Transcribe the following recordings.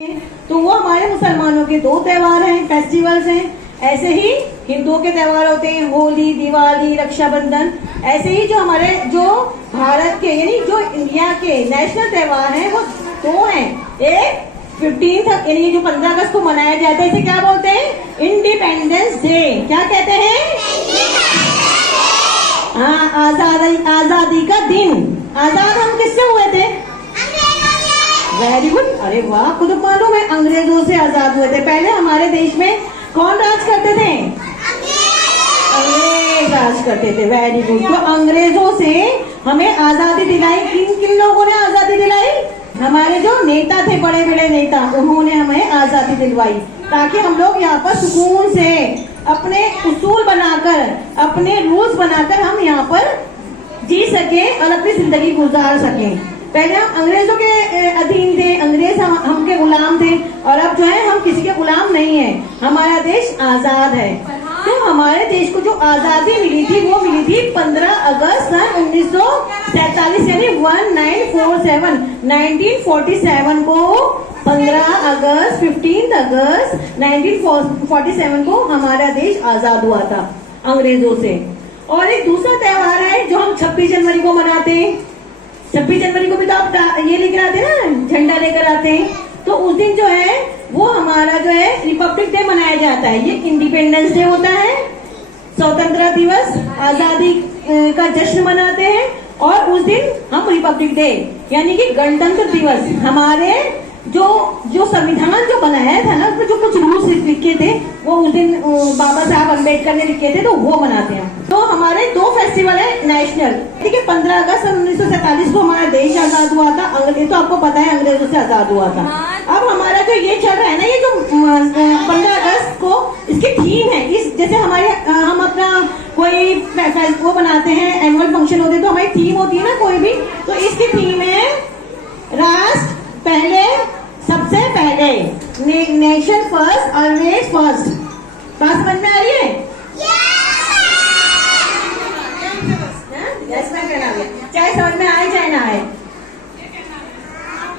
तो वो हमारे मुसलमानों के दो त्योहार हैं, फेस्टिवल्स हैं। ऐसे ही हिंदुओं के त्योहार होते हैं होली, दिवाली, रक्षाबंधन। ऐसे ही जो हमारे जो भारत के यानी जो इंडिया के नेशनल त्योहार हैं वो दो हैं। एक 15 यानी जो 15 अगस्त को मनाया जाता है, इसे क्या बोलते हैं? Independence day. क्या कहते हैं? हाँ, आजादी का दिन। आजाद हम किससे हुए थे? Very good. अरे वाह, खुद मालूम है, अंग्रेजों से आजाद हुए थे। पहले हमारे देश में कौन राज करते थे? अंग्रेज राज करते थे। Very good. तो अंग्रेजों से हमें आजादी दिलाई। किन किन लोगों ने आजादी दिलाई? हमारे जो नेता थे, बड़े बड़े नेता, उन्होंने हमें आजादी दिलवाई ताकि हम लोग यहाँ पर सुकून से अपने उसूल बनाकर, अपने रूल्स बनाकर हम यहाँ पर जी सके और अपनी जिंदगी गुजार सकें। पहले हम अंग्रेजों के अधीन थे, अंग्रेज हमके गुलाम थे, और अब जो है हम किसी के गुलाम नहीं है। हमारा देश आजाद है। तो हमारे देश को जो आजादी मिली थी वो मिली थी 15 अगस्त सन 1947 यानी 1947 को 15 अगस्त 1947 को हमारा देश आजाद हुआ था अंग्रेजों से। और एक दूसरा त्योहार है जो हम 26 जनवरी को मनाते हैं। 26 जनवरी को भी तो आप ये लेकर आते हैं ना, झंडा लेकर आते हैं। तो उस दिन जो है वो हमारा जो है रिपब्लिक डे मनाया जाता है। ये इंडिपेंडेंस डे होता है, स्वतंत्रता दिवस, आजादी का जश्न मनाते हैं। और उस दिन हम रिपब्लिक डे यानी कि गणतंत्र दिवस, हमारे जो संविधान जो बनाया था ना, उसमें जो कुछ रूल्स लिखे थे वो उस दिन बाबा साहब अम्बेडकर ने लिखे थे, तो वो मनाते हैं। तो हमारे दो फेस्टिवल है नेशनल। ठीक है, 15 अगस्त 1947 को हमारा देश आजाद हुआ था। तो आपको पता है अंग्रेजों से आजाद हुआ था। अब हमारा जो ये चल रहा है ना, ये जो 15 अगस्त को इसकी थीम है, इस जैसे हमारे हम अपना कोई वो बनाते हैं, एनुअल फंक्शन होते हैं, तो हमारी थीम होती है ना कोई भी, तो इसकी थीम है राष्ट्र पहले, सबसे पहले, नेशन फर्स्ट, ऑलवेज फर्स्ट। बात समझ में आ रही है? चाहे समझ में आए चाहे ना आए।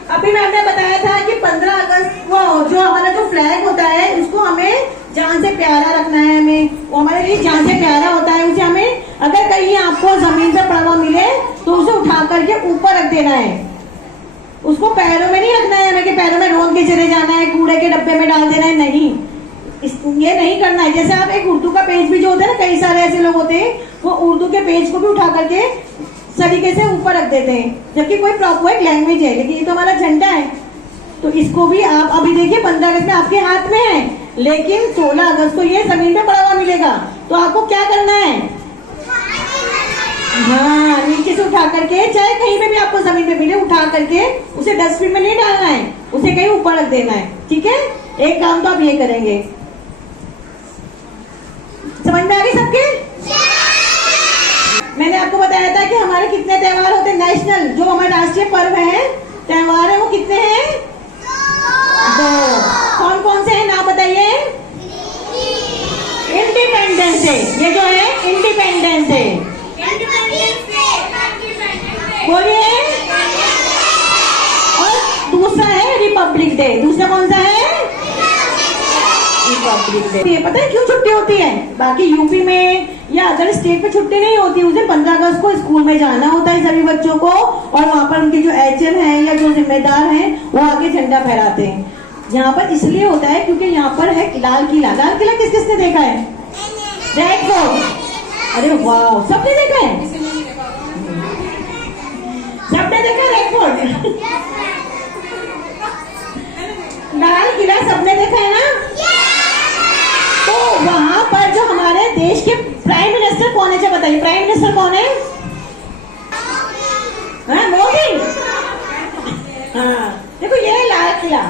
अभी मैंने बताया था कि 15 अगस्त को जो हमारा जो फ्लैग होता है उसको हमें जान से प्यारा रखना है। हमें वो हमारे लिए जान से प्यारा होता है। उसे हमें अगर कहीं आपको जमीन से पड़ा हुआ मिले तो उसे उठा करके ऊपर रख देना है। उसको पैरों में नहीं रखना है हमें कि पैरों में रोंद के चले जाना है, कूड़े के डब्बे में डाल देना है, नहीं, ये नहीं करना है। जैसे आप एक उर्दू का पेज भी जो होता है ना, कई सारे ऐसे लोग होते हैं वो उर्दू के पेज को भी उठा करके तरीके से ऊपर रख देते हैं, जबकि कोई प्रॉपर एक लैंग्वेज है, लेकिन ये तो हमारा झंडा है। तो इसको भी आप अभी देखिए 15 अगस्त में आपके हाथ में है, लेकिन 16 अगस्त को ये जमीन पे पड़ा हुआ मिलेगा। तो आपको क्या करना है? हाँ, नीचे से उठा करके, चाहे कहीं पे भी आपको जमीन पे मिले, उठा करके उसे डस्टबिन में नहीं डालना है, उसे कहीं ऊपर रख देना है। ठीक है, एक काम तो आप ये करेंगे। समझ में आ गई सबके? मैंने आपको बताया था कि हमारे कितने त्योहार होते हैं नेशनल, जो हमारे राष्ट्रीय पर्व है, त्योहार है, वो कितने हैं? 2। कौन कौन से हैं नाम बताइए? इंडिपेंडेंस डे, ये जो है इंडिपेंडेंस डे, बोलिए। और दूसरा है रिपब्लिक डे। दूसरा कौन सा है? Republic day. पता है क्यों छुट्टी होती है? बाकी यूपी में या अदर स्टेट में छुट्टी नहीं होती। उस दिन 15 अगस्त को स्कूल में जाना होता है सभी बच्चों को, और वहाँ पर उनके जो एचएम हैं या जो जिम्मेदार हैं वो आगे झंडा फहराते हैं। यहाँ पर इसलिए होता है क्योंकि यहाँ पर है लाल किला। लाल किला किस किसने देखा है? Red fort. अरे वाह, सबने देखा है? सबने देखा रेड फोर्ट? लाल किला सबने देखा है ना? तो वहां पर जो हमारे देश के प्राइम मिनिस्टर कौन है? बताइए, प्राइम मिनिस्टर कौन है? मोदी। हाँ, देखो ये है लाल किला।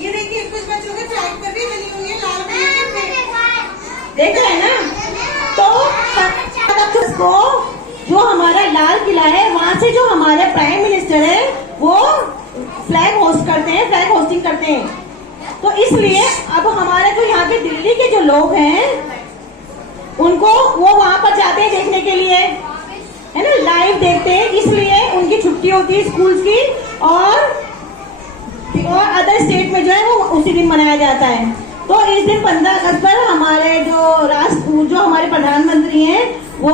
ये देखिए, कुछ बच्चों के फ्लैग पर भी बनी हुई है लाल किला। देख रहे हैं ना? तो को जो हमारा लाल किला है, वहां से जो हमारे प्राइम मिनिस्टर है वो फ्लैग होस्ट करते हैं, फ्लैग होस्टिंग करते हैं। तो इसलिए अब हमारे जो यहाँ के दिल्ली के जो लोग हैं उनको वो वहां पर जाते हैं देखने के लिए, है ना, लाइव देखते हैं। इसलिए उनकी छुट्टी होती है स्कूल्स की, और और अदर स्टेट में जो है वो उसी दिन मनाया जाता है। तो इस दिन 15 अगस्त पर हमारे जो हमारे प्रधानमंत्री हैं वो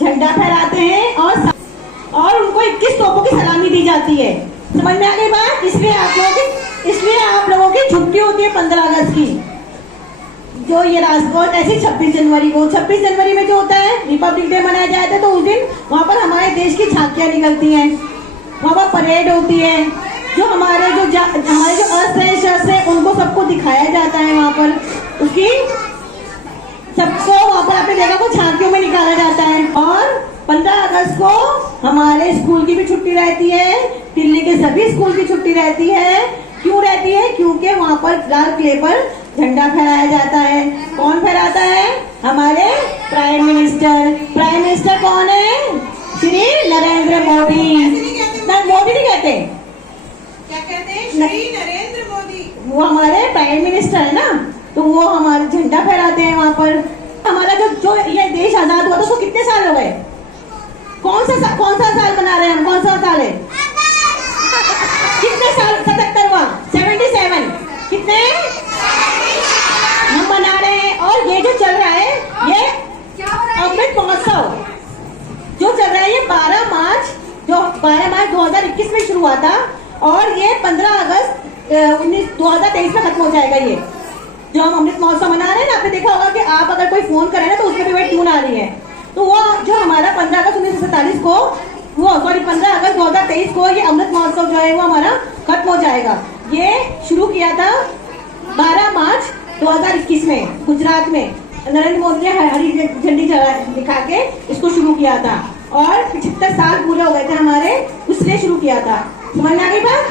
झंडा फहराते हैं और उनको 21 तोपों की सलामी दी जाती है। समझ में आ गई बात? इसलिए आप लोगों की छुट्टी होती है 15 अगस्त की। जो ये राष्ट्रगोत ऐसी 26 जनवरी में जो होता है रिपब्लिक डे मनाया जाता है, तो उस दिन वहाँ पर हमारे देश की झांकियां निकलती हैं, वहाँ पर परेड होती है, जो हमारे जो अस्त्र है शस्त्र है उनको सबको दिखाया जाता है वहाँ पर, उसकी सबको वहाँ पर आपने देखा को झांकियों में निकाला जाता है। और 15 अगस्त को हमारे स्कूल की भी छुट्टी रहती है, दिल्ली के सभी स्कूल की छुट्टी रहती है। क्यों रहती है? क्योंकि वहाँ पर लाल किले पर झंडा फहराया जाता है। कौन फहराता है? हमारे प्राइम मिनिस्टर कौन है? श्री नरेंद्र मोदी। मोदी नहीं कहते, क्या कहते हैं? श्री नरेंद्र मोदी। वो हमारे प्राइम मिनिस्टर है ना, तो वो हमारे झंडा फहराते हैं वहाँ पर। हमारा जो ये देश आजाद हुआ था उसको कितने साल हो गए? कौन सा साल मना रहे हैं हम? कौन सा साल है? कितने साल? 77वां 77 कितने हम मना रहे हैं। और ये जो चल रहा है ये अमृत महोत्सव जो चल रहा है ये 12 मार्च 2021 में शुरू हुआ था और ये 15 अगस्त 2023 में खत्म हो जाएगा। ये जो हम अमृत महोत्सव मना रहे हैं ना, आपने देखा होगा कि आप अगर कोई फोन करें ना तो उसमें भी वही ट्यून आ रही है। तो वो जो हमारा 15 अगस्त 1947 को 15 अगस्त 2023 को ये अमृत महोत्सव जो है वो हमारा खत्म हो जाएगा। ये शुरू किया था 12 मार्च 2021 में गुजरात में नरेंद्र मोदी ने हरी झंडी दिखा के इसको शुरू किया था और 75 साल पूरे हो गए थे हमारे, उसने शुरू किया था। समझ में आ गई बात?